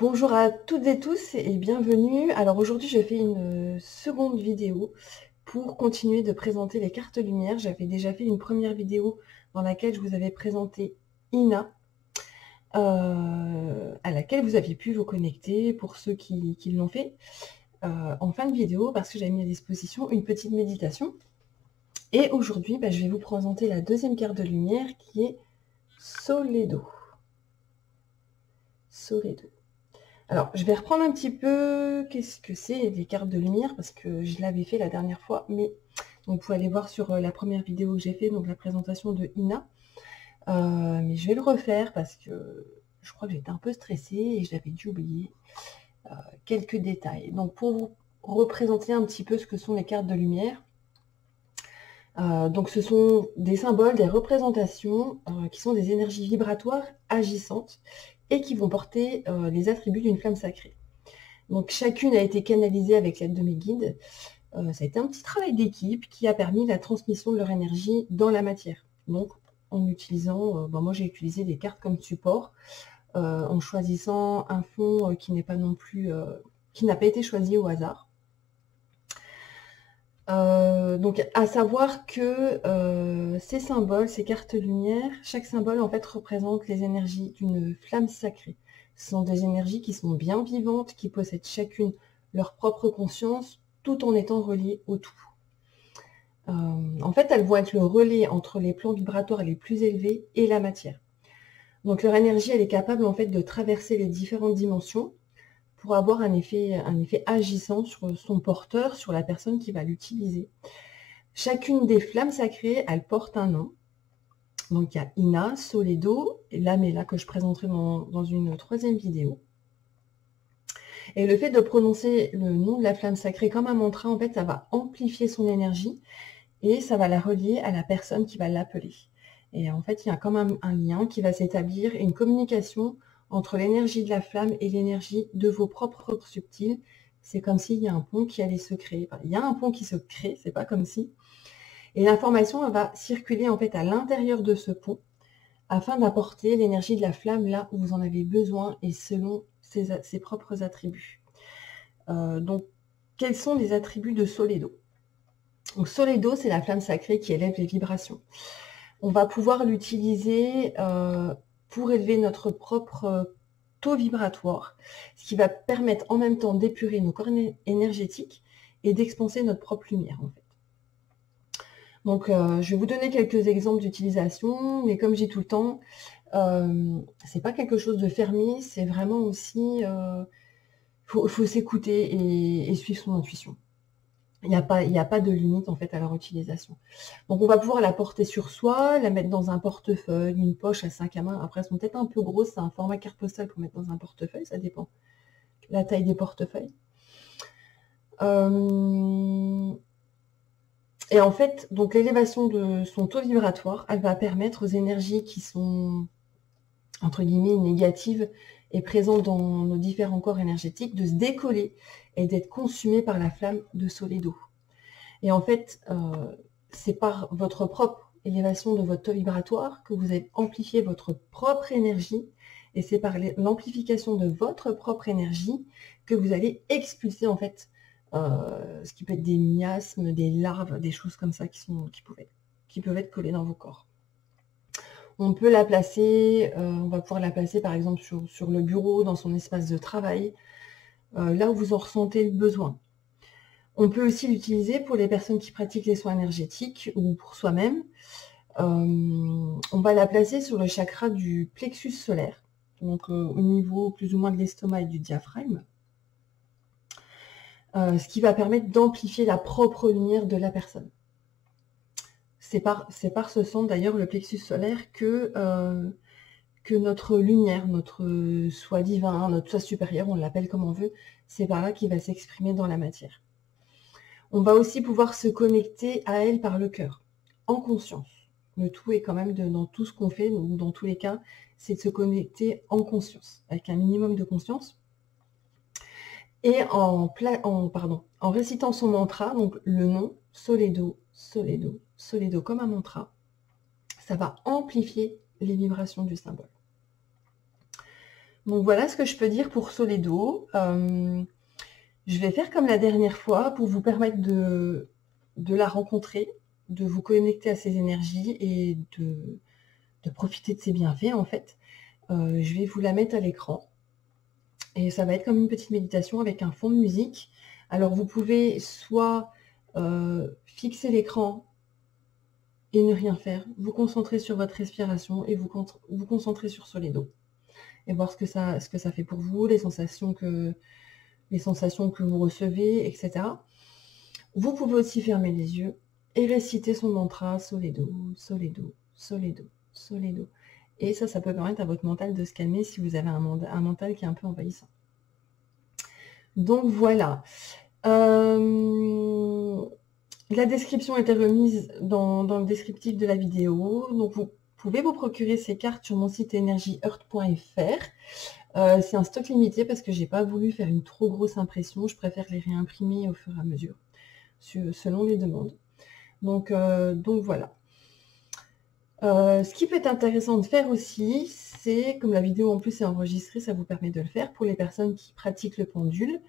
Bonjour à toutes et tous et bienvenue. Alors aujourd'hui, je fais une seconde vidéo pour continuer de présenter les cartes lumière. J'avais déjà fait une première vidéo dans laquelle je vous avais présenté Ina, à laquelle vous aviez pu vous connecter pour ceux qui l'ont fait en fin de vidéo parce que j'avais mis à disposition une petite méditation. Et aujourd'hui, je vais vous présenter la deuxième carte de lumière qui est Soledo. Soledo. Alors, je vais reprendre un petit peu qu'est-ce que c'est les cartes de lumière, parce que je l'avais fait la dernière fois, mais donc, vous pouvez aller voir sur la première vidéo que j'ai fait, donc la présentation de Ina. Mais je vais le refaire parce que je crois que j'étais un peu stressée et j'avais dû oublier quelques détails. Donc, pour vous représenter un petit peu ce que sont les cartes de lumière, donc ce sont des symboles, des représentations qui sont des énergies vibratoires agissantes et qui vont porter les attributs d'une flamme sacrée. Donc chacune a été canalisée avec l'aide de mes guides. Ça a été un petit travail d'équipe qui a permis la transmission de leur énergie dans la matière. Donc en utilisant, moi j'ai utilisé des cartes comme support, en choisissant un fond qui n'est pas non plus, qui n'a pas été choisi au hasard. Donc à savoir que ces symboles, ces cartes lumière, chaque symbole en fait représente les énergies d'une flamme sacrée. Ce sont des énergies qui sont bien vivantes, qui possèdent chacune leur propre conscience, tout en étant reliées au tout. En fait, elles vont être le relais entre les plans vibratoires les plus élevés et la matière. Donc leur énergie, elle est capable en fait de traverser les différentes dimensions pour avoir un effet agissant sur son porteur, sur la personne qui va l'utiliser. Chacune des flammes sacrées, elle porte un nom. Donc il y a Ina, Soledo, et Lamela que je présenterai dans une troisième vidéo. Et le fait de prononcer le nom de la flamme sacrée comme un mantra, en fait, ça va amplifier son énergie et ça va la relier à la personne qui va l'appeler. Et en fait, il y a comme un lien qui va s'établir, une communication entre l'énergie de la flamme et l'énergie de vos propres corps subtils. C'est comme s'il y a un pont qui allait se créer. Enfin, il y a un pont qui se crée, c'est pas comme si. Et l'information, elle va circuler en fait à l'intérieur de ce pont afin d'apporter l'énergie de la flamme là où vous en avez besoin et selon ses propres attributs. Donc, quels sont les attributs de Soledo? Donc, Soledo, c'est la flamme sacrée qui élève les vibrations. On va pouvoir l'utiliser pour élever notre propre taux vibratoire, ce qui va permettre en même temps d'épurer nos corps énergétiques et d'expanser notre propre lumière, en fait. Donc, je vais vous donner quelques exemples d'utilisation, mais comme j'ai tout le temps, c'est pas quelque chose de fermé, c'est vraiment aussi, faut s'écouter et suivre son intuition. Il n'y a pas de limite en fait à leur utilisation. Donc, on va pouvoir la porter sur soi, la mettre dans un portefeuille, une poche, un sac à main. Après, elles sont peut-être un peu grosses, c'est un format carte postale pour mettre dans un portefeuille, ça dépend la taille des portefeuilles. Et en fait, donc l'élévation de son taux vibratoire, elle va permettre aux énergies qui sont, entre guillemets, négatives et présentes dans nos différents corps énergétiques de se décoller et d'être consumées par la flamme de Soledo. Et en fait, c'est par votre propre élévation de votre taux vibratoire que vous avez amplifié votre propre énergie et c'est par l'amplification de votre propre énergie que vous allez expulser en fait ce qui peut être des miasmes, des larves, des choses comme ça qui peuvent être collées dans vos corps. On peut la placer, on va pouvoir la placer par exemple sur le bureau, dans son espace de travail, là où vous en ressentez le besoin. On peut aussi l'utiliser pour les personnes qui pratiquent les soins énergétiques ou pour soi-même. On va la placer sur le chakra du plexus solaire, donc au niveau plus ou moins de l'estomac et du diaphragme. Ce qui va permettre d'amplifier la propre lumière de la personne. C'est par ce centre d'ailleurs, le plexus solaire, que notre lumière, notre soi divin, notre soi supérieur, on l'appelle comme on veut, c'est par là qu'il va s'exprimer dans la matière. On va aussi pouvoir se connecter à elle par le cœur, en conscience. Le tout est quand même dans tout ce qu'on fait, dans tous les cas, c'est de se connecter en conscience, avec un minimum de conscience. Et en récitant son mantra, donc le nom, Soledo, Soledo, Soledo comme un mantra, ça va amplifier les vibrations du symbole. Donc voilà ce que je peux dire pour Soledo. Je vais faire comme la dernière fois pour vous permettre de la rencontrer, de vous connecter à ses énergies et de profiter de ses bienfaits en fait. Je vais vous la mettre à l'écran et ça va être comme une petite méditation avec un fond de musique. Alors vous pouvez soit fixer l'écran et ne rien faire, vous concentrer sur votre respiration et vous concentrer sur Soledo et voir ce que ça fait pour vous, les sensations que vous recevez, etc. Vous pouvez aussi fermer les yeux et réciter son mantra Soledo, Soledo, Soledo, Soledo. Et ça peut permettre à votre mental de se calmer si vous avez un mental qui est un peu envahissant. Donc voilà. La description était remise dans le descriptif de la vidéo. Donc vous pouvez vous procurer ces cartes sur mon site energyearth.fr. C'est un stock limité parce que j'ai pas voulu faire une trop grosse impression. Je préfère les réimprimer au fur et à mesure, selon les demandes. Donc voilà. Ce qui peut être intéressant de faire aussi, c'est, comme la vidéo en plus est enregistrée, ça vous permet de le faire, pour les personnes qui pratiquent le pendule,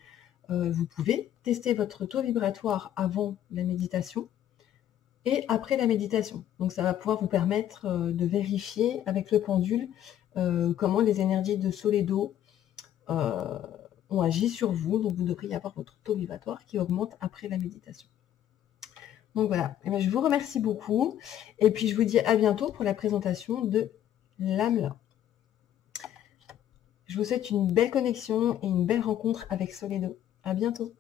vous pouvez tester votre taux vibratoire avant la méditation et après la méditation. Donc ça va pouvoir vous permettre de vérifier avec le pendule comment les énergies de Soledo ont agi sur vous. Donc vous devriez avoir votre taux vibratoire qui augmente après la méditation. Donc voilà, et bien, je vous remercie beaucoup. Et puis je vous dis à bientôt pour la présentation de l'âme-là. Je vous souhaite une belle connexion et une belle rencontre avec Soledo. À bientôt.